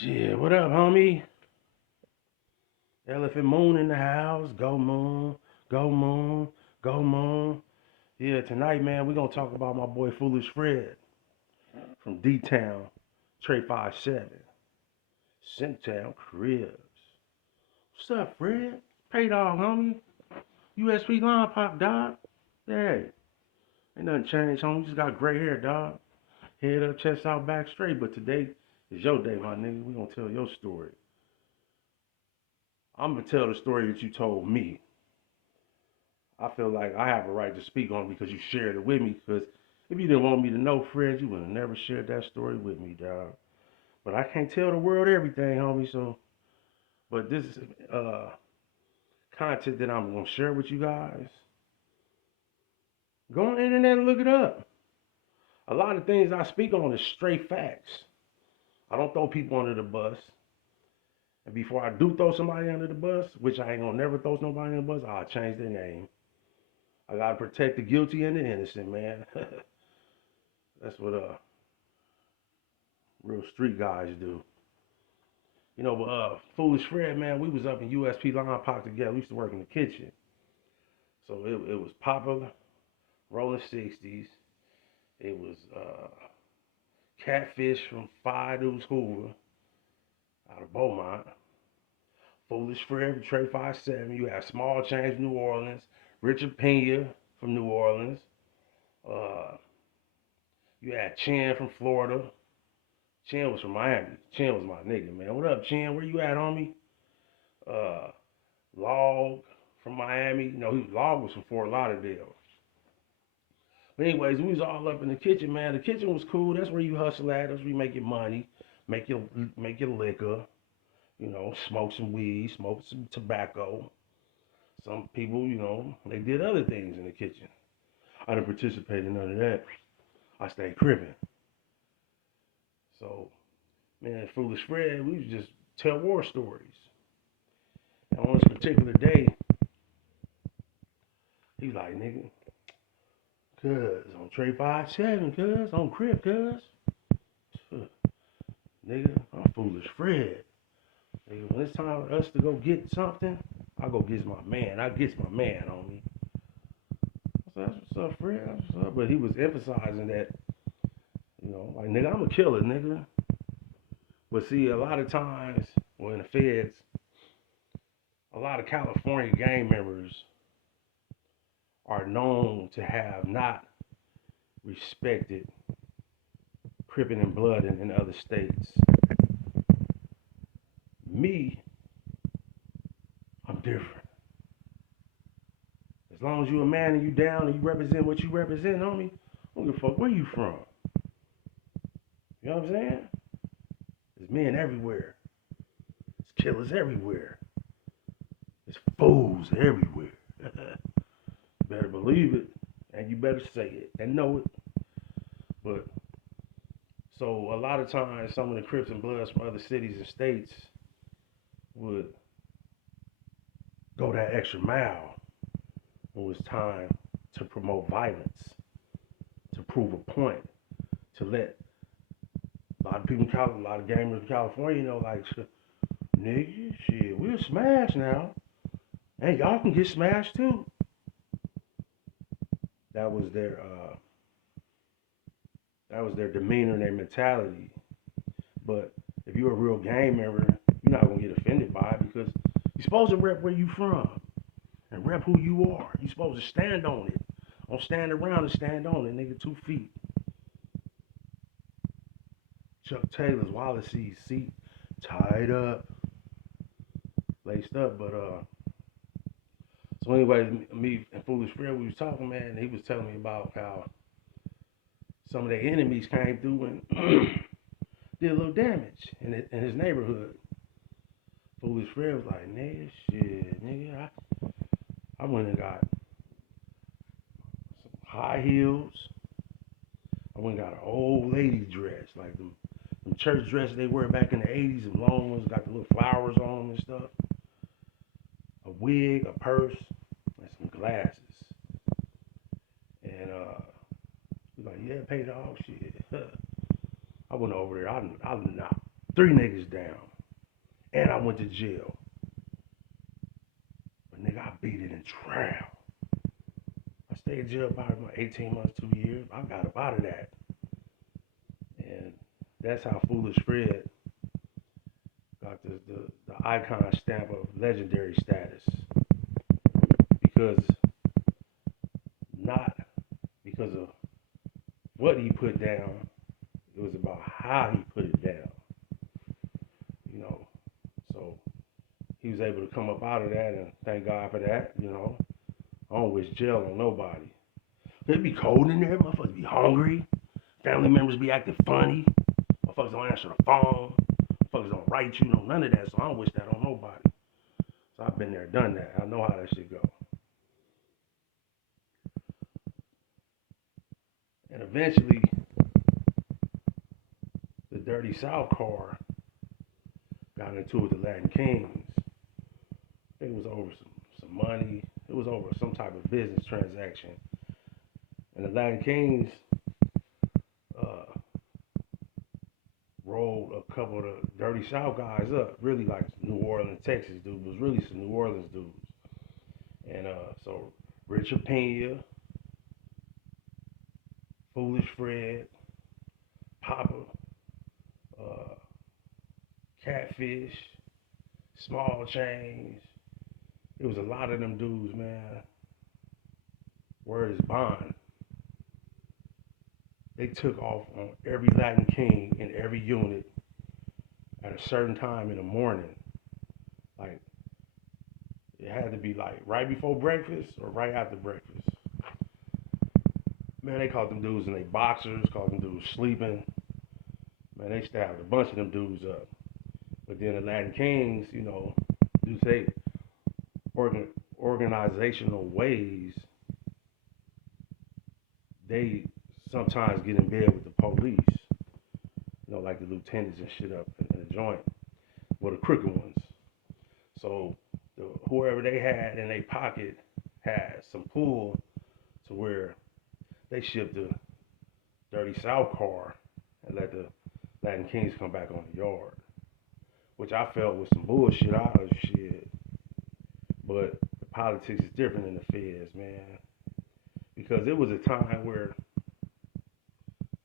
Shit, what up, homie? Elephant Moon in the house. Go Moon, go Moon, go Moon. Yeah, tonight, man, we gonna talk about my boy Foolish Fred from D-Town, Trey 57, Centtown Cribs. What's up, Fred? Pay dog, homie. USP line pop, dog. Hey, ain't nothing changed, homie. Just got gray hair, dog. Head up, chest out, back straight. But today is your day, my nigga. We gonna tell your story. I'm gonna tell the story that you told me. I feel like I have a right to speak on it because you shared it with me. Because if you didn't want me to know, Fred, you would have never shared that story with me, dog. But I can't tell the world everything, homie. So, but this is content that I'm gonna share with you guys. Go on the internet and look it up. A lot of things I speak on is straight facts. I don't throw people under the bus. And before I do throw somebody under the bus, which I ain't gonna never throw nobody under the bus, I'll change their name. I gotta protect the guilty and the innocent, man. That's what real street guys do. You know, Foolish Fred, man, we was up in USP Line Park together. We used to work in the kitchen. So it was popular, rolling 60s. It was Catfish from Five Deuce Hoover out of Beaumont. Foolish Fred from Trey 57. You had Small Change from New Orleans. Richard Pena from New Orleans. Uh, you had Chin from Florida. Chin was from Miami. Chin was my nigga, man. What up, Chin? Where you at, homie? Uh, Log from Miami. No, Log was from Fort Lauderdale. But anyways, we was all up in the kitchen, man. The kitchen was cool. That's where you hustle at. That's where you make your money, make your liquor. You know, smoke some weed, smoke some tobacco. Some people, you know, they did other things in the kitchen. I didn't participate in none of that. I stayed crippin'. So, man, Foolish Fred, we just tell war stories. And on this particular day, he's like, nigga, cuz, on Trey 57, cuz, on Crip, cuz. Nigga, I'm Foolish Fred. Nigga, when it's time for us to go get something, I go get my man. I get my man on me. I said, that's what's up, Fred. That's what's up. But he was emphasizing that, you know, like, nigga, I'm a killer, nigga. But see, a lot of times when the feds, a lot of California gang members are known to have not respected Crippin' and Blood in other states. Me, I'm different. As long as you a man and you down and you represent what you represent, homie, I don't give a fuck where you from. You know what I'm saying? There's men everywhere. There's killers everywhere. There's fools everywhere. Better believe it, and you better say it and know it. But so a lot of times, some of the Crips and Bloods from other cities and states would go that extra mile when it was time to promote violence, to prove a point, to let a lot of people in California, a lot of gamers in California, you know, like, nigga, shit, we'll smash now. And y'all can get smashed too. That was their demeanor and their mentality. But if you're a real gang member, you're not gonna get offended by it because you're supposed to rep where you from and rep who you are. You're supposed to stand on it. Don't stand around and stand on it, nigga. 2 feet. Chuck Taylor's Wallace's seat tied up, laced up. But so anyway, me and Foolish Fred, we was talking, man, and he was telling me about how some of their enemies came through and did a little damage in his neighborhood. Foolish Fred was like, nigga, shit, nigga, I went and got some high heels. I went and got an old lady dress, like them church dresses they wear back in the 80s, and long ones, got the little flowers on them and stuff. A wig, a purse, and some glasses. And he's like, yeah, pay the dog shit. I went over there. I knocked 3 niggas down. And I went to jail. But nigga, I beat it in trial. I stayed in jail about 18 months, 2 years. I got up out of that. And that's how Foolish Fred got the icon stamp of legendary status. Because not because of what he put down, it was about how he put it down. You know, so he was able to come up out of that, and thank God for that. You know, I don't wish jail on nobody. It'd be cold in there, motherfuckers be hungry, family members be acting funny, motherfuckers don't answer the phone, motherfuckers don't write you, no none of that. So I don't wish that on nobody. So I've been there, done that. I know how that shit go. And eventually, the Dirty South car got into it with the Latin Kings. I think it was over some money. It was over some type of business transaction. And the Latin Kings rolled a couple of the Dirty South guys up. Really like New Orleans, Texas dudes. It was really some New Orleans dudes. And so Richard Pena, Foolish Fred, Papa, Catfish, Small Change. It was a lot of them dudes, man. Word is bond. They took off on every Latin King in every unit at a certain time in the morning. Like, it had to be like right before breakfast or right after breakfast. Man, they caught them dudes in their boxers, caught them dudes sleeping. Man, they stabbed a bunch of them dudes up. But then the Latin Kings, you know, do say organizational ways, they sometimes get in bed with the police. You know, like the lieutenants and shit up in the joint. Well, the crooked ones. So whoever they had in their pocket had some pull to where they shipped the Dirty South car and let the Latin Kings come back on the yard. Which I felt was some bullshit out of shit. But the politics is different in the feds, man. Because it was a time where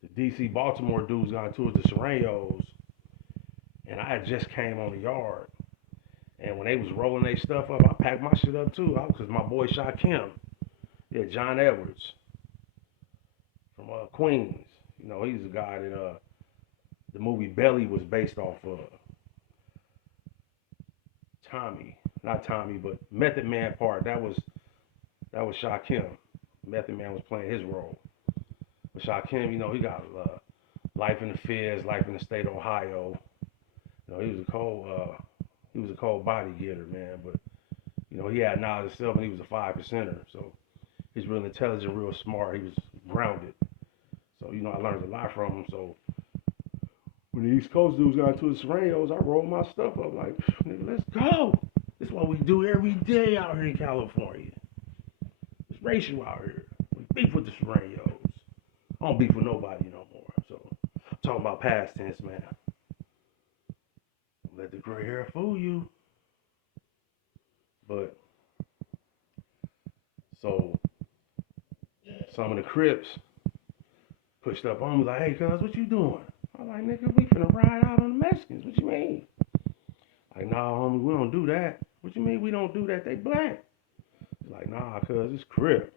the DC Baltimore dudes got into it, the Serranos, and I had just came on the yard. And when they was rolling their stuff up, I packed my shit up too. Because my boy shot Kim. Yeah, John Edwards from Queens. You know, he's a guy that the movie Belly was based off of. Not Tommy, but Method Man part. That was Shaquem. Method Man was playing his role. But Shaquem, you know, he got life in the feds, life in the state of Ohio. You know, he was a cold body getter, man. But you know, he had knowledge of self, and he was a 5%er. So he's real intelligent, real smart. He was grounded. So you know, I learned a lot from him. So when the East Coast dudes got into the Serranos, I rolled my stuff up like, nigga, let's go. This is what we do every day out here in California. It's racial out here. We beef with the Serranos. I don't beef with nobody no more. So I'm talking about past tense, man. Don't let the gray hair fool you. But so some of the Crips pushed up on me like, hey, cuz, what you doing? I'm like, nigga, we finna ride out on the Mexicans. What you mean? Like, nah, homie, we don't do that. What you mean we don't do that? They black. It's like, nah, cuz, it's Crip.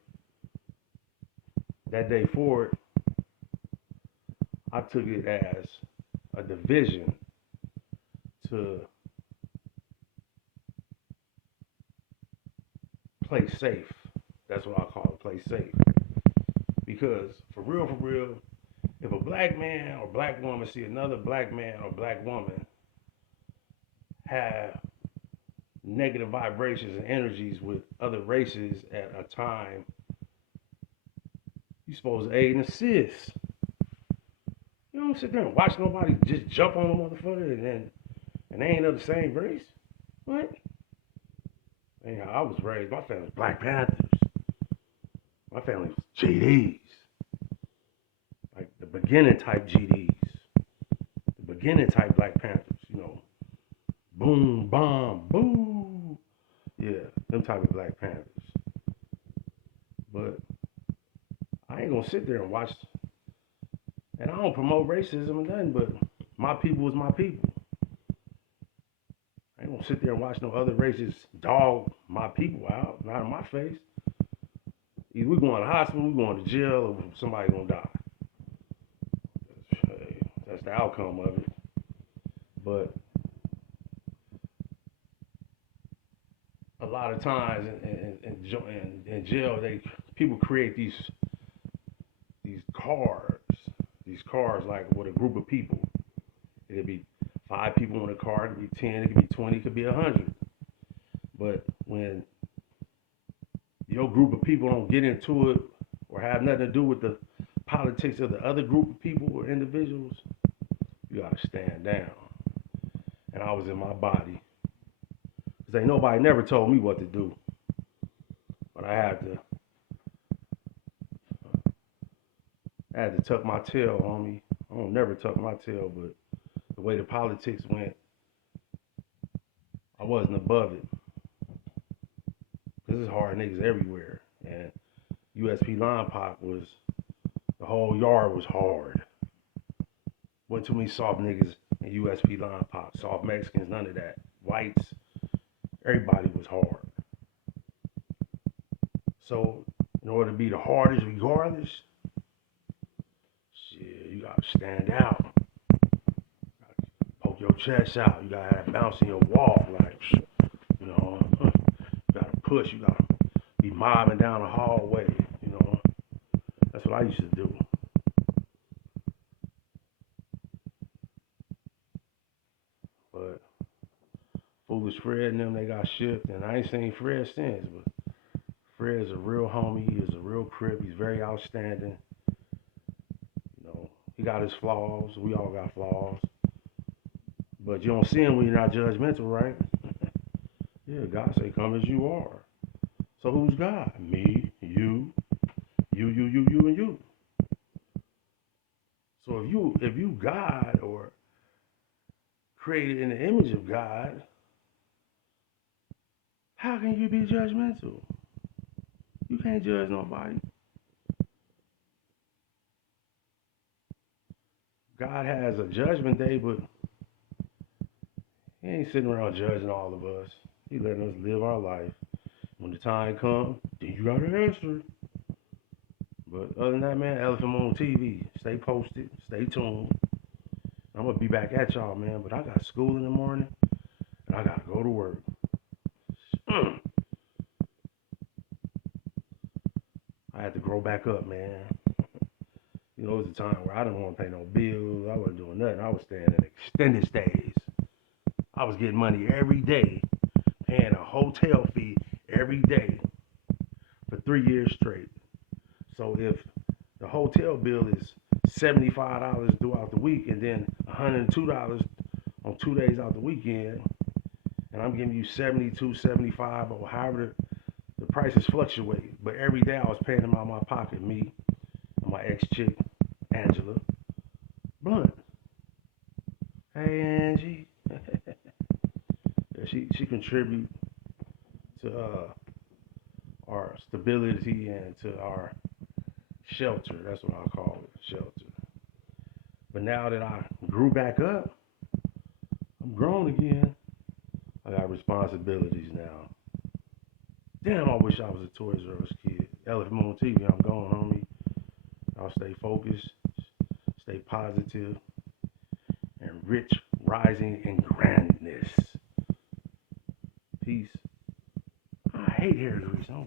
That day forward, I took it as a division to play safe. That's what I call it, play safe. Because, for real, if a black man or black woman see another black man or black woman have negative vibrations and energies with other races at a time, you're supposed to aid and assist. You don't sit there and watch nobody just jump on a motherfucker and they ain't of the same race. What? Anyhow, I was raised, my family was Black Panthers. My family was GDs. Like the beginning type GDs. The beginning type Black Panthers, boom, bomb, boo. Yeah, them type of Black Panthers. But I ain't gonna sit there and watch, and I don't promote racism or nothing, but my people is my people. I ain't gonna sit there and watch no other races dog my people out, not in my face. Either we going to the hospital, we going to jail, or somebody gonna die. That's the outcome of it. But a lot of times in jail, people create these cars, like with a group of people. It could be 5 people in a car, it could be 10, it could be 20, it could be 100. But when your group of people don't get into it or have nothing to do with the politics of the other group of people or individuals, you gotta stand down. And I was in my body. Because ain't nobody never told me what to do. But I had to tuck my tail, homie. I don't never tuck my tail, but the way the politics went, I wasn't above it. This is hard niggas everywhere. And USP Line Pop the whole yard was hard. Wasn't too many soft niggas in USP Line Pop. Soft Mexicans, none of that. Whites, everybody was hard. So, in order to be the hardest regardless, shit, you gotta stand out. You gotta poke your chest out. You gotta have that bounce in your wall. Like, you gotta push. You gotta be mobbing down the hallway. That's what I used to do. But Foolish Fred and them, they got shipped, and I ain't seen Fred since, but Fred's a real homie. He is a real Crip. He's very outstanding. He got his flaws. We all got flaws. But you don't see him when you're not judgmental, right? Yeah, God say, come as you are. So who's God? Me, you, and you. So if you God or created in the image of God, how can you be judgmental? You can't judge nobody. God has a judgment day, but he ain't sitting around judging all of us. He letting us live our life. When the time comes, then you gotta answer. But other than that, man, Elephant on TV. Stay posted. Stay tuned. I'm gonna be back at y'all, man. But I got school in the morning, and I gotta go to work. I had to grow back up, man. It was a time where I didn't want to pay no bills. I wasn't doing nothing. I was staying in extended stays. I was getting money every day, paying a hotel fee every day for 3 years straight. So if the hotel bill is $75 throughout the week and then $102 on 2 days out the weekend, and I'm giving you 72, 75, or however the prices fluctuate, but every day I was paying them out of my pocket, me and my ex-chick, Angela Blunt. Hey, Angie. She contribute to our stability and to our shelter. That's what I call it, shelter. But now that I grew back up, I'm grown again. I got responsibilities now. Damn, I wish I was a Toys R Us kid. Elephant on TV, I'm gone, homie. I'll stay focused, stay positive, and rich, rising in grandness. Peace. I hate hair grease. I'm